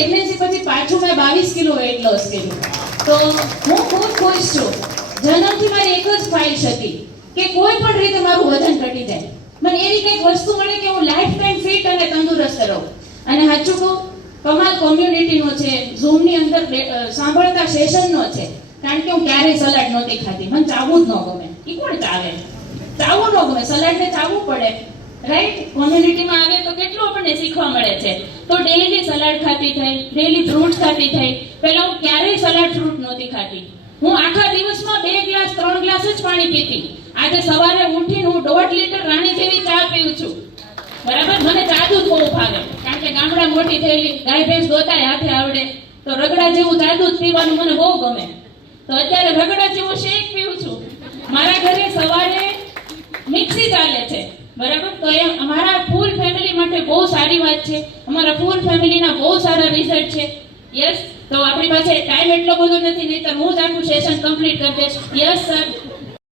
Pregnancy પછી પાછું મેં 22 કિલો વેટ લોસ કર્યું. તો હું ખૂબ ખુશ છું. જન્મથી મારી એક જ ખ્વાહિશ હતી કે કોઈ પણ રીતે મારું વજન ઘટી જાય. મને એવી કંઈક વસ્તુ મળે કે હું લાઈફ ટાઈમ ફિટ અને તંદુરસ્ત રહું. અને સાચું કહું, કમાલ કોમ્યુનિટીનો છે, ઝૂમની અંદર સાંભળતા સેશનનો છે. કારણ કે હું ક્યારેય સલાડ નહોતી ખાતી. મને ચાવવું જ ન ગમે. એ કોણ ચાવે? ચાવવું ન ગમે. સલાડને ચાવવું પડે, રાઈટ? કોમ્યુનિટીમાં આવે તો કેટલું આપણને શીખવા મળે છે. તો ડેઈલી સલાડ ખાતી થઈ, ડેઈલી ફ્રૂટ્સ ખાતી થઈ. પહેલા હું ક્યારેય સલાડ ફ્રૂટ નહોતી ખાતી. હું આખા દિવસમાં 2 ગ્લાસ 3 ગ્લાસ જ પાણી પીતી. આજે સવારે ઉઠીને હું 1.5 લીટર રાણી જેવી ચા પીઉં છું. બરાબર? મને ચા દૂધ બહુ ભાવે. કારણ કે ગામડા મોટી થયેલી, ગાય ભેંસ દોતાય હાથે આવડે. તો રગડા જેવું ચા દૂધ પીવાનું મને બહુ ગમે. તો અત્યારે રગડા જેવો શેક પીઉં છું. મારા ઘરે સવારે મિક્સી ચાલે છે. બરાબર? તો એ અમારા ફૂલ ફેમિલી માટે બહુ સારી વાત છે. અમારા ફૂલ ફેમિલીના બહુ સારા રિઝલ્ટ છે. યસ. તો આપણી પાસે ટાઈમ એટલો બધો નથી, નહીતર હું જ આખું સેશન કમ્પ્લીટ કરી દઈશ. Yes sir.